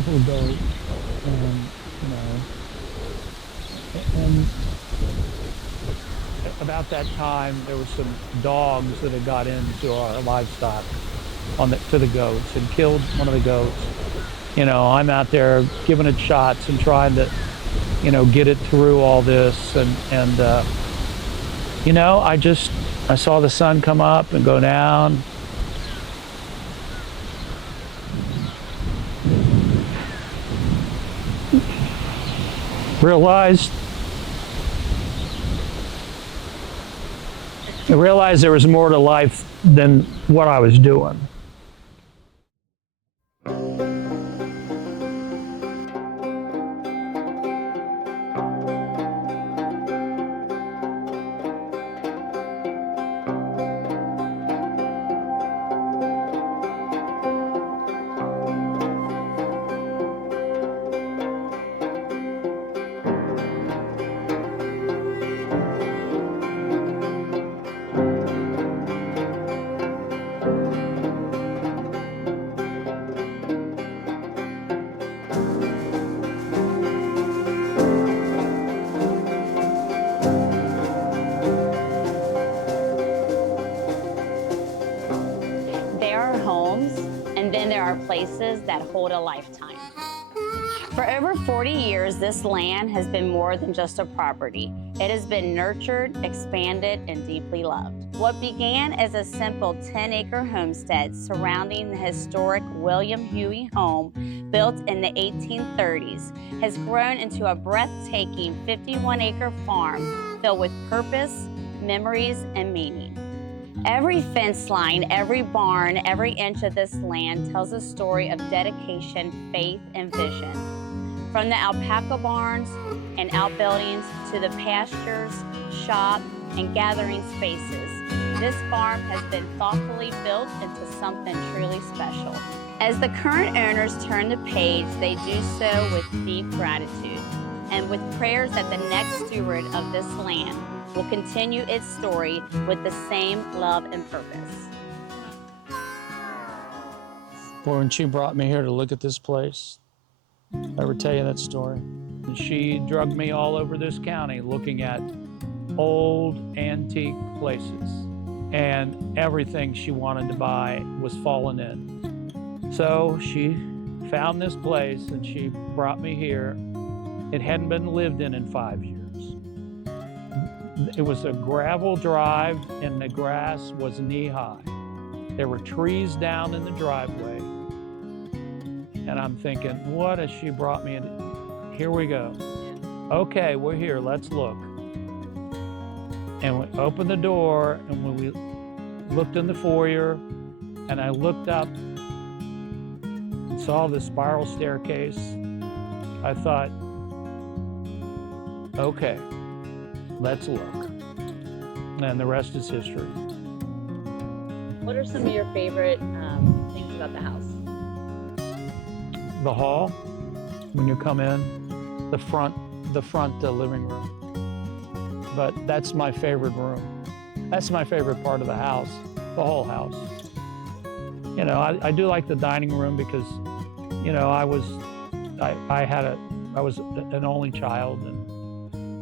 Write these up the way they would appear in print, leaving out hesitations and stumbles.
couple of goats, and and about that time there was some dogs that had got into our livestock to the goats and killed one of the goats. I'm out there giving it shots and trying to, get it through all this, and I saw the sun come up and go down. I realized there was more to life than what I was doing. Places that hold a lifetime. For over 40 years, this land has been more than just a property. It has been nurtured, expanded, and deeply loved. What began as a simple 10-acre homestead surrounding the historic William Huey home built in the 1830s has grown into a breathtaking 51-acre farm filled with purpose, memories, and meaning. Every fence line, every barn, every inch of this land tells a story of dedication, faith, and vision. From the alpaca barns and outbuildings to the pastures, shop, and gathering spaces, this farm has been thoughtfully built into something truly special. As the current owners turn the page, they do so with deep gratitude and with prayers that the next steward of this land will continue its story with the same love and purpose. Well, when she brought me here to look at this place, I ever tell you that story? And she drugged me all over this county looking at old antique places, and everything she wanted to buy was falling in. So she found this place and she brought me here. It hadn't been lived in 5 years. It was a gravel drive and the grass was knee-high. There were trees down in the driveway. And I'm thinking, what has she brought me in? Here we go. Okay, we're here, let's look. And we opened the door, and when we looked in the foyer, and I looked up and saw the spiral staircase, I thought, okay, let's look. And the rest is history. What are some of your favorite things about the house? The hall, when you come in, the front living room. But that's my favorite room. That's my favorite part of the house, the whole house. I do like the dining room because, I was an only child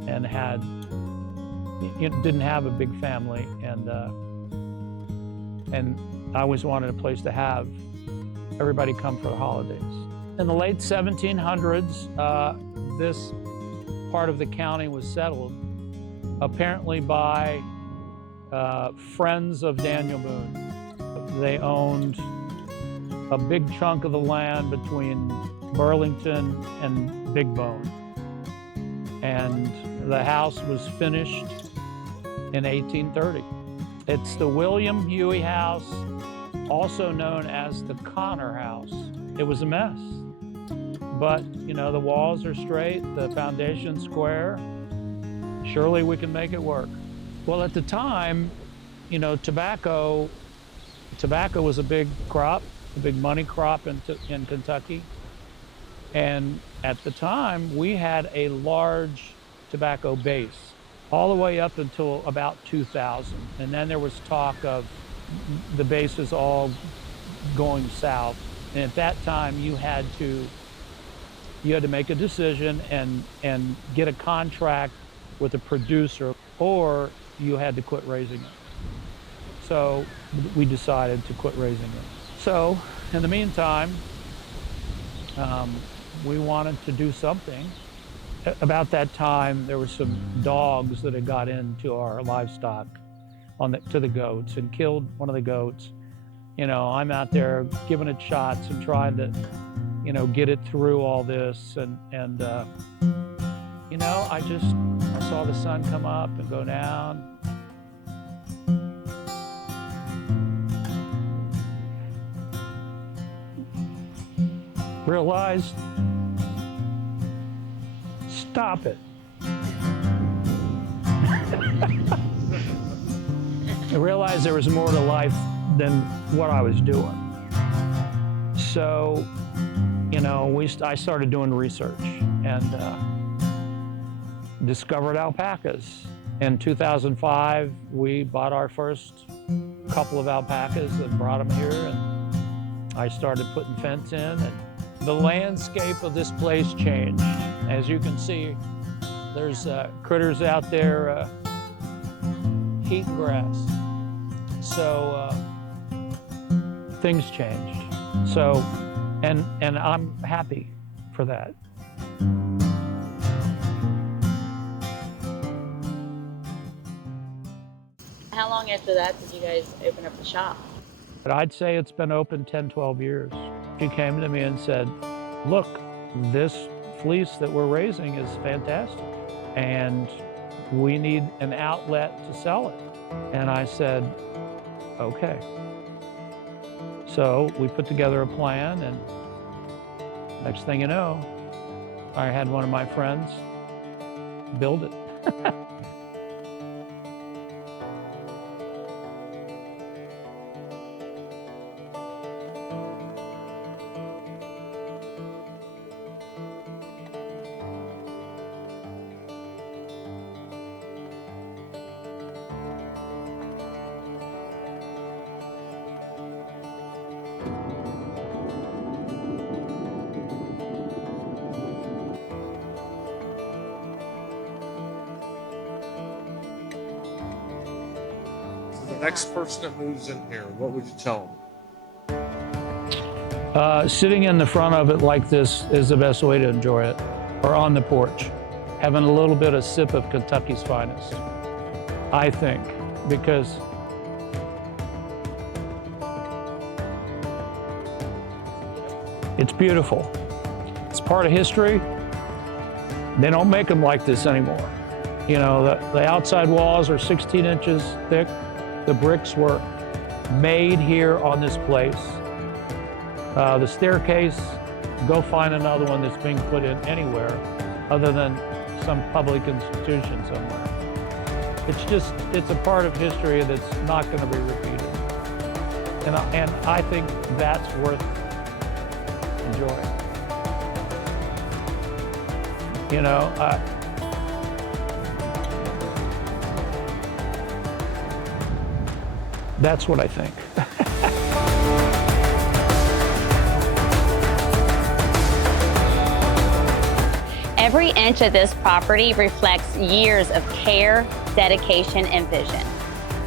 and had, didn't have a big family, and I always wanted a place to have everybody come for the holidays. In the late 1700s, this part of the county was settled, apparently by friends of Daniel Boone. They owned a big chunk of the land between Burlington and Big Bone. And the house was finished in 1830. It's the William Huey house, also known as the Connor house. It was a mess, but the walls are straight, the foundation's square. Surely we can make it work. Well, at the time, tobacco was a big crop, a big money crop in Kentucky. And at the time, we had a large tobacco base all the way up until about 2000. And then there was talk of the bases all going south. And at that time, you had to you had to make a decision and get a contract with a producer, or you had to quit raising it. So we decided to quit raising it. So in the meantime, we wanted to do something. About that time, there were some dogs that had got into our livestock to the goats and killed one of the goats. You know, I'm out there giving it shots and trying to, you know, get it through all this. And you know, I saw the sun come up and go down. Realized, stop it. I realized there was more to life than what I was doing. So, you know, I started doing research and discovered alpacas. In 2005, we bought our first couple of alpacas and brought them here, and I started putting fence in, and the landscape of this place changed. As you can see, there's critters out there eating grass. So things changed. So, and I'm happy for that. How long after that did you guys open up the shop? But I'd say it's been open 10, 12 years. She came to me and said, look, this fleece that we're raising is fantastic, and we need an outlet to sell it. And I said, okay. So we put together a plan, and next thing you know, I had one of my friends build it. The next person that moves in here, what would you tell them? Sitting in the front of it like this is the best way to enjoy it, or on the porch, having a little bit of sip of Kentucky's finest, I think, because it's beautiful. It's part of history. They don't make them like this anymore. You know, the outside walls are 16 inches thick. The bricks were made here on this place. The staircase, go find another one that's being put in anywhere other than some public institution somewhere. It's a part of history that's not going to be repeated. And I think that's worth enjoying. You know, that's what I think. Every inch of this property reflects years of care, dedication, and vision.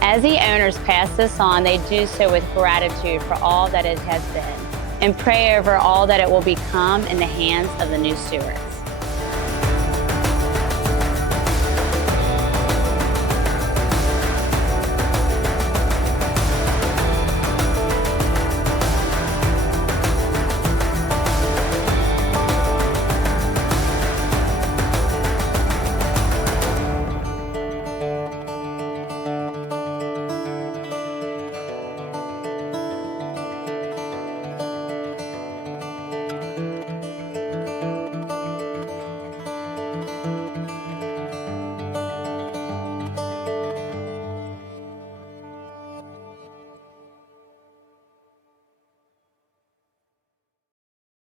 As the owners pass this on, they do so with gratitude for all that it has been and pray over all that it will become in the hands of the new stewards.